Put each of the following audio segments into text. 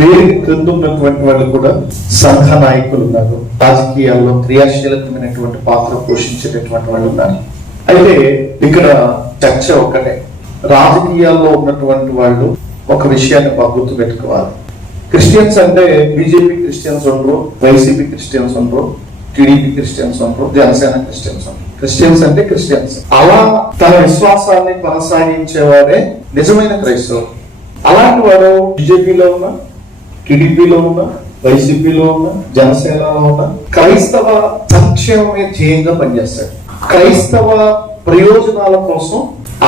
వేరే క్రింద ఉన్నటువంటి వాళ్ళు కూడా సంఘ నాయకులు ఉన్నారు, రాజకీయాల్లో క్రియాశీలకమైనటువంటి పాత్ర పోషించేటటువంటి వాళ్ళు ఉన్నారు. అయితే ఇక్కడ చర్చ ఒక్కటే, రాజకీయాల్లో ఉన్నటువంటి వాళ్ళు ఒక విషయాన్ని గుర్తు పెట్టుకోవాలి. క్రిస్టియన్స్ అంటే బీజేపీ క్రిస్టియన్స్ ఉండరు, వైసీపీ క్రిస్టియన్స్ ఉండరు, టీడీపీ క్రిస్టియన్స్ ఉండరు, జనసేన క్రిస్టియన్స్ ఉండరు. క్రిస్టియన్స్ అంటే క్రిస్టియన్స్. అలా తన విశ్వాసాన్ని కొనసాగించేవాడే నిజమైన క్రైస్తవుడు. అలాంటి వాడు బీజేపీలో ఉన్నా, టీడీపీలో ఉన్నా, వైసీపీలో ఉన్నా, జనసేనలో ఉన్నా క్రైస్తవ సంక్షేమమే ధ్యేయంగా పనిచేస్తాడు. క్రైస్తవ ప్రయోజనాల కోసం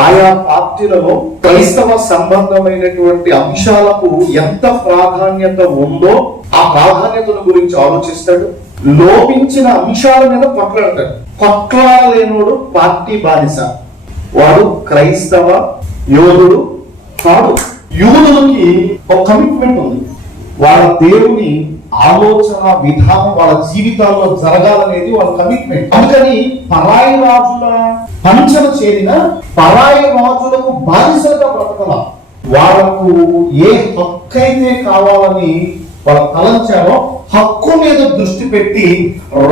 ఆయా పార్టీలలో క్రైస్తవ సంబంధమైనటువంటి అంశాలకు ఎంత ప్రాధాన్యత ఉందో ఆ ప్రాధాన్యతను గురించి ఆలోచిస్తాడు. లోపించిన అంశాల మీద కొట్లాడతాడు. కొట్లాడలేనోడు పార్టీ బానిస, వాడు క్రైస్తవ యోధుడు కాదు. యూదులకి ఒక కమిట్మెంట్ ఉంది, వాళ్ళ దేవుని ఆలోచన విధానం వాళ్ళ జీవితాల్లో జరగాలనేది వాళ్ళ కమిట్మెంట్. అందుకని పరాయి రాజుల పంచన చేరిన పరాయి రాజులకు బానిసలుగా బ్రతకల, వాళ్ళకు ఏ హక్కు అయితే కావాలని వాళ్ళు తలంచారో హక్కు మీద దృష్టి పెట్టి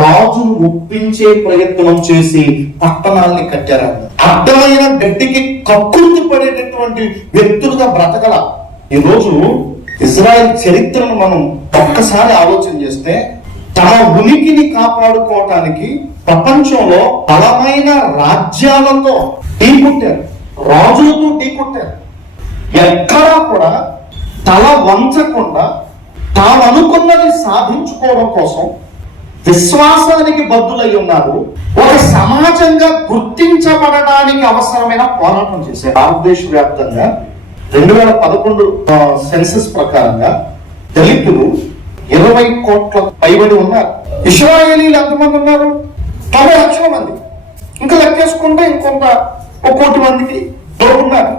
రాజును ఒప్పించే ప్రయత్నం చేసి పట్టణాల్ని కట్టారు. అడ్డమైన గడ్డికి కక్కుర్తి పడేటటువంటి వ్యక్తులుగా బ్రతకల. ఈరోజు ఇజ్రాయెల్ చరిత్రను మనం ఒక్కసారి ఆలోచన చేస్తే తమ ఉనికిని కాపాడుకోవటానికి ప్రపంచంలో బలమైన రాజ్యాలతో ఢీకొట్టారు, రాజులతో ఢీకొట్టారు. ఎక్కడా కూడా తల వంచకుండా తాము అనుకున్నది సాధించుకోవడం కోసం విశ్వాసానికి బద్దులై ఉన్నారు. ఒక సమాజంగా గుర్తించబడడానికి అవసరమైన పోరాటం చేశారు. భారతదేశ వ్యాప్తంగా 2011 సెన్సస్ ప్రకారంగా దళితులు 20 కోట్ల పైబడి ఉన్నారు. ఇశ్రాయేలీలు ఎంతమంది ఉన్నారు? 90 లక్షల మంది. ఇంకా లెక్కేసుకుంటే ఇంకొంత 1 కోటి మందికి ఉన్నారు.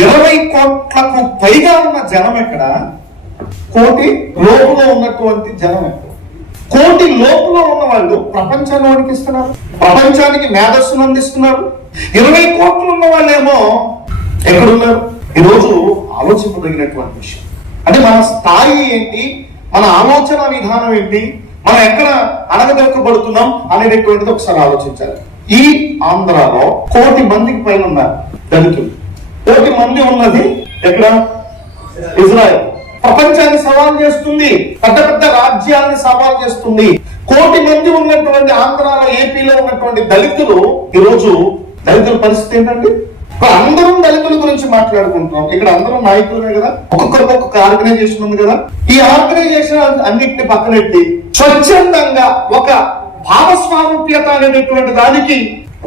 20 కోట్లకు పైగా ఉన్న జనం ఎక్కడ? కోటి లోపులో ఉన్నటువంటి జనం ఎక్కడ? కోటి లోపులో ఉన్న వాళ్ళు ప్రపంచానికి ఇస్తున్నారు, ప్రపంచానికి మేధస్సును అందిస్తున్నారు. 20 కోట్లు ఉన్న వాళ్ళేమో ఎక్కడున్నారు? ఈరోజు ఆలోచింపదగినటువంటి విషయం అంటే మన స్థాయి ఏంటి, మన ఆలోచన విధానం ఏంటి, మనం ఎక్కడ అణగదొక్కబడుతున్నాం అనేటటువంటిది ఒకసారి ఆలోచించాలి. ఈ ఆంధ్రాలో 1 కోటి మందికి పైన ఉన్నారు దళితులు. 1 కోటి మంది ఉన్నది ఎక్కడ? ఇజ్రాయెల్. ప్రపంచాన్ని సవాల్ చేస్తుంది, పెద్ద పెద్ద రాజ్యాన్ని సవాల్ చేస్తుంది. 1 కోటి మంది ఉన్నటువంటి ఆంధ్రాలో, ఏపీలో ఉన్నటువంటి దళితులు ఈరోజు దళితుల పరిస్థితి ఏంటంటే, అందరం దళితుల గురించి మాట్లాడుకుంటున్నాం. ఇక్కడ అందరం నాయకులమే కదా, ఒక్కొక్కరికి ఒక్కొక్క ఆర్గనైజేషన్ ఉంది కదా. ఈ ఆర్గనైజేషన్ అన్నింటిని పక్కనెట్టి స్వచ్ఛందంగా ఒక భావస్వారూప్యత అనేటటువంటి దానికి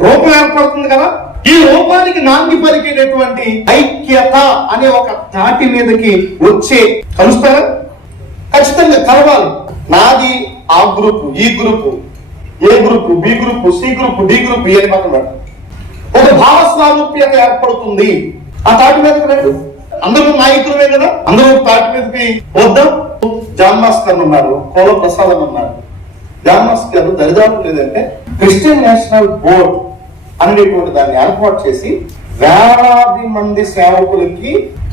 రూపం ఏర్పడుతుంది కదా. ఈ రూపానికి నాంది పలికేటటువంటి ఐక్యత అనే ఒక తాటి మీదకి వచ్చే కలుస్తారా? ఖచ్చితంగా కలవాలి. నాది ఆ గ్రూపు, ఈ group, A group, B group, C group, D group అని పక్కన ఒక భావస్వారూప్యత ఏర్పడుతుంది. ఆ తాటి మీదకి రండి, అందరూ నాయకులమే కదా, అందరూ తాటి మీదకి వద్దాం. జాన్ మాస్టర్ ఉన్నారు, కోల ప్రసాద్ ఉన్నారు. జాన్ మాస్టర్ గారు దరిదాపు లేదంటే క్రిస్టియన్ నేషనల్ బోర్డ్ అనేటువంటి దాన్ని ఏర్పాటు చేసి వేలాది మంది సేవకులకి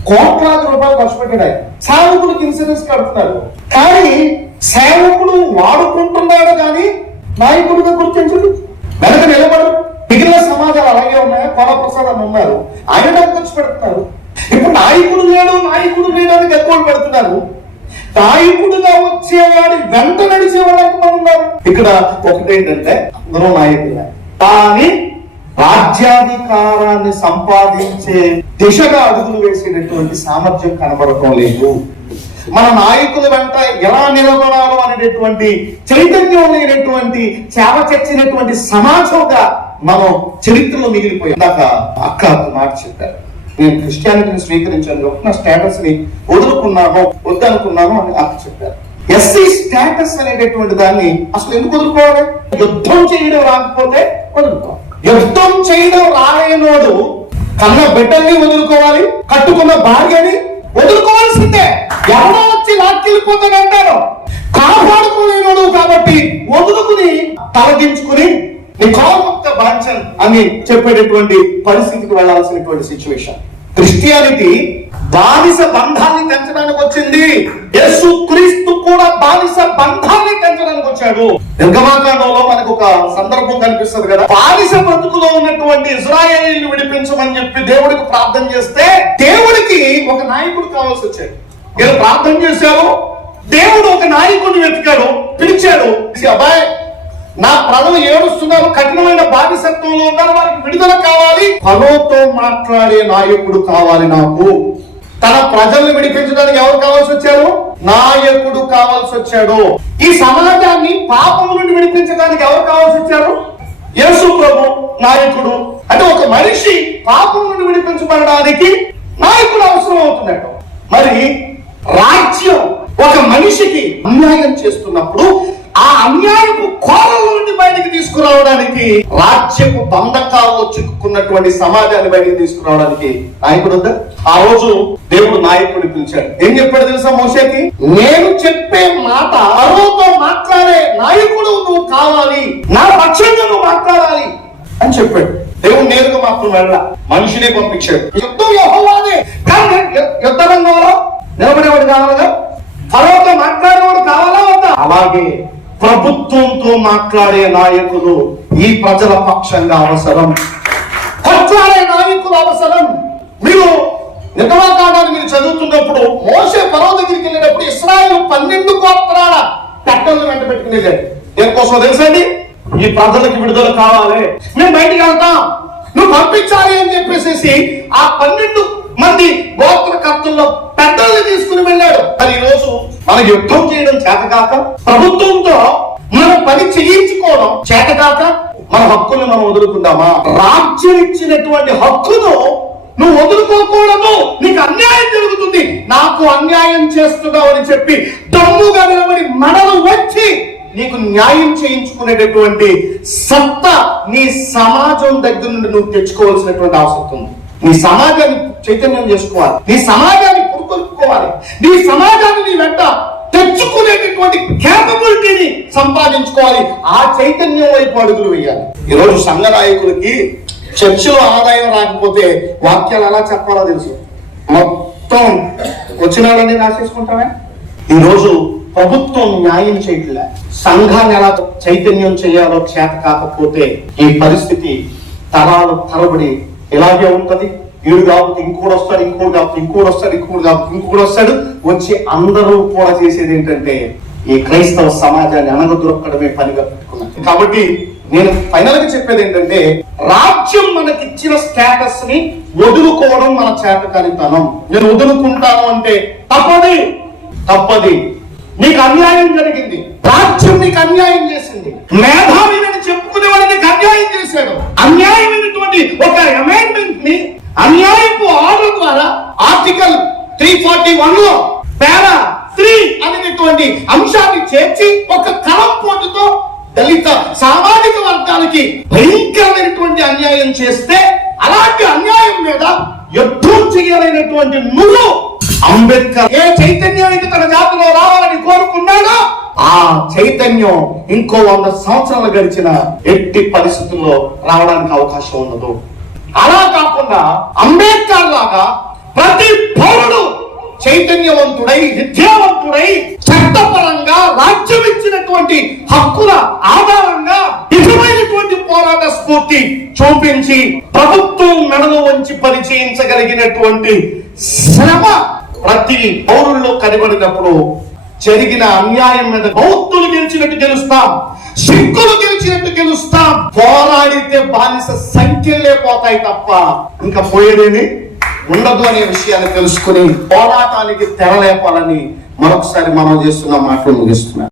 కోట్లాది రూపాయలు ఖర్చు పెట్టాడు. ఆయన సేవకులకి ఇన్సూరెన్స్ కడుతున్నారు, కానీ సేవకుడు వాడుకుంటున్నాడు కానీ నాయకుడిగా గుర్తించడు, వెనక నిలబడు. మిగిలిన సమాజాలు అలాగే ఉన్నాయా? కోల ప్రసాద్ అని ఉన్నారు, ఆయన డబ్బు ఖర్చు పెడుతున్నారు. ఇప్పుడు నాయకుడు లేడు అని గగ్గోలు పెడుతున్నారు. నాయకుడుగా వచ్చేవాడి వెంట నడిచేవాడు ఎంతమంది ఉన్నారు? ఇక్కడ ఒకటేంటంటే అందరూ నాయకులే, కానీ రాజ్యాధికారాన్ని సంపాదించే దిశగా అడుగులు వేసేటటువంటి సామర్థ్యం కనబడటం లేదు. మన నాయకుల వెంట ఎలా నిలబడాలో అనేటటువంటి చైతన్యం లేనటువంటి చేవ చచ్చినటువంటి సమాజంగా మనం చరిత్రలో మిగిలిపోయాం. ఇందాక అక్క మాట చెప్పారు, నేను క్రిస్టియానిటీని స్వీకరించాను, నా స్టేటస్ ని వద్దనుకున్నాను అని అక్క చెప్పారు. ఎస్సీ స్టేటస్ అనేటటువంటి దాన్ని అసలు ఎందుకు వదులుకోవాలి? యుద్ధం చేయడం రాకపోతే వదులుకోవాలి. యుద్ధం చేయడం రాలేనోడు కన్న బిడ్డల్ని వదులుకోవాలి, కట్టుకున్న భార్యని వదులుకోవాల్సిందే. ఎవరో వచ్చి లాక్కెళ్ళిపోతాడంటారు, కాపాడుకోలేనోడు కాబట్టి వదులుకుని తలదించుకుని నీ కాముక్త బాంఛన్ అని చెప్పేటటువంటి పరిస్థితికి వెళ్లాల్సినటువంటి సిచ్యువేషన్. క్రిస్టియానిటీ బానిస బంధాన్ని పెంచడానికి వచ్చింది. యేసు క్రీస్తు కూడా బానిస బంధాన్ని పెంచడానికి వచ్చాడు. నిర్గమాకాండంలో మనకు ఒక సందర్భం కనిపిస్తుంది కదా, బానిస బ్రతుకులో ఉన్నటువంటి ఇశ్రాయేలీయులను విడిపించమని చెప్పి దేవుడికి ప్రార్థన చేస్తే దేవుడికి ఒక నాయకుడు కావాల్సి వచ్చాడు. వీళ్ళు ప్రార్థన చేశారు, దేవుడు ఒక నాయకుడిని వెతికాడు, పిలిచాడు. అబ్బాయి, నా ప్రజలు ఏడుస్తున్నారు, కఠినమైన బానిసత్వంలో ఉన్నారు, వారికి విడుదల కావాలి, ఫరోతో మాట్లాడే నాయకుడు కావాలి నాకు. తన ప్రజల్ని విడిపించడానికి ఎవరు కావాల్సి వచ్చారు? నాయకుడు కావాల్సి వచ్చాడు. ఈ సమాజాన్ని పాపం నుండి విడిపించడానికి ఎవరు కావాల్సి వచ్చారు? యేసు ప్రభు నాయకుడు. అంటే ఒక మనిషి పాపం నుండి విడిపించబడడానికి నాయకుడు అవసరం అవుతున్నాడు. మరి రాజ్యం ఒక మనిషికి అన్యాయం చేస్తున్నప్పుడు ఆ అన్యాయపు కోరల నుండి బయటికి తీసుకురావడానికి, రాజ్యపు బంధకాల్లో చిక్కుకున్నటువంటి సమాజాన్ని బయటికి తీసుకురావడానికి నాయకుడు వద్దా? ఆ రోజు దేవుడు నాయకుడిని పిలిచాడు. ఏం చెప్పాడు తెలుసా మోషేకి? నేను చెప్పే మాట ఫరోతో మాట్లాడే నాయకుడు నువ్వు కావాలి, నా పక్షంగా నువ్వు మాట్లాడాలి అని చెప్పాడు. దేవుడు నేరుగా మాత్రం వెళ్ళ, మనిషినే పంపించాడు. యుద్ధం యెహోవాదే, కానీ యుద్ధ రంగంలో నిలబడేవాడు కావాలిగా, ఫరోతో మాట్లాడేవాడు కావాలా వద్దా? అలాగే ప్రభుత్వంతో మాట్లాడే నాయకులు ఈ ప్రజల పక్షంగా అవసరం, కొట్లాడే నాయకులు అవసరం. మీరు నిర్గమాకాండాన్ని మీరు చదువుతున్నప్పుడు మోషే ఫరో దగ్గరికి వెళ్ళినప్పుడు ఇశ్రాయేలు 12 గోత్రాల పెట్టలను వెంట పెట్టుకుని వెళ్ళాడు. దేనికోసం తెలుసండి? ఈ ప్రజలకు విడుదల కావాలి, మేము బయటికి వెళ్తాం, నువ్వు పంపించాలి అని చెప్పేసి ఆ 12 మంది గోత్రకర్తల్లో పెద్దల్ని తీసుకుని వెళ్ళాడు. మరి ఈ రోజు మన యుద్ధం చేయడం చేతకాక, ప్రభుత్వంతో మనం పని చేయించుకోవడం చేతకాక మన హక్కుల్ని మనం వదులుకుందామా? రాజ్యం ఇచ్చినటువంటి హక్కును నువ్వు వదులుకోకూడదు. నీకు అన్యాయం జరుగుతుంది, నాకు అన్యాయం చేస్తున్నావు అని చెప్పి దమ్ముగా నిలబడి మనలు వచ్చి నీకు న్యాయం చేయించుకునేటటువంటి సత్తా నీ సమాజం దగ్గర నుండి నువ్వు తెచ్చుకోవాల్సినటువంటి అవసరం ఉంది. నీ సమాజాన్ని చైతన్యం చేసుకోవాలి, నీ సమాజాన్ని పురుకొల్పుకోవాలి, నీ సమాజాన్ని నీ వెంట తెచ్చుకునేటటువంటి కేపబిలిటీని సంపాదించుకోవాలి. ఆ చైతన్యం వైపు అడుగులు వేయాలి. ఈరోజు సంఘ నాయకులకి చర్చిలో ఆదాయం రాకపోతే వాక్యాలు ఎలా చెప్పాలో తెలుసు, మొత్తం వచ్చిన వాళ్ళని రాసేసుకుంటామే. ఈరోజు ప్రభుత్వం న్యాయం చేయట్లే, సంఘాన్ని ఎలా చైతన్యం చేయాలో చేత కాకపోతే ఈ పరిస్థితి తరాలు తరబడి ఇలాగే ఉంటది. వీడు కాకపోతే ఇంకోటి వస్తాడు, ఇంకోటి కాకపోతే ఇంకోటి వస్తాడు, ఇంకోటి కాకపోతే ఇంకోటి వస్తాడు, వచ్చి అందరూ కూడా చేసేది ఏంటంటే ఈ క్రైస్తవ సమాజాన్ని అనగదొరక్కడమే పనిగా పెట్టుకున్నాను. కాబట్టి నేను ఫైనల్ గా చెప్పేది ఏంటంటే, రాజ్యం మనకిచ్చిన స్టేటస్ ని వదులుకోవడం మన చేతకానితనం. నేను వదులుకుంటాను అంటే తప్పది. నీకు అన్యాయం జరిగింది, రాజ్యం నీకు అన్యాయం చేసింది, మేధావి అని చెప్పుకునేవాడు నీకు అన్యాయం చేశాడు. అన్యాయమైనటువంటి ఒక అమెండ్మెంట్ ని అన్యాయపు ఆర్డర్ ద్వారా ఆర్టికల్ 341 లో పారా 3 అనేటువంటి అంశాన్ని చేర్చి ఒక కలం పోటుతో దళిత సామాజిక వర్గానికి భయంకరమైనటువంటి అన్యాయం చేస్తే, అలాంటి అన్యాయం మీద యుద్ధం చేయాలైనటువంటి నువ్వు అంబేద్కర్ ఏ చైతన్యం అయితే తన జాతిలో రావాలని కోరుకున్నాడో ఆ చైతన్యం ఇంకో 100 సంవత్సరాలు గడిచిన ఎట్టి పరిస్థితుల్లో రావడానికి అవకాశం ఉండదు. అలా కాకుండా అంబేద్కర్ లాగా ప్రతి పౌరుడు చైతన్యవంతుడై, విద్యావంతుడై, చట్టపరంగా రాజ్యం ఇచ్చినటువంటి హక్కుల ఆధారంగా నిజమైనటువంటి పోరాట స్ఫూర్తి చూపించి ప్రభుత్వం మెడలో వంచి పరిచయించగలిగినటువంటి శ్రమ ప్రతి పౌరుల్లో కనబడినప్పుడు జరిగిన అన్యాయం మీద బౌద్ధులు గెలిచినట్టు గెలుస్తాం, సిక్కులు గెలిచినట్టు గెలుస్తాం. పోరాడితే బానిస సంఖ్యలే పోతాయి తప్ప ఇంకా పోయేదేమి ఉండదు అనే విషయాన్ని తెలుసుకుని పోరాటానికి తెరలేపాలని మరొకసారి మనం చేస్తున్న మాటలు ముగిస్తున్నాం.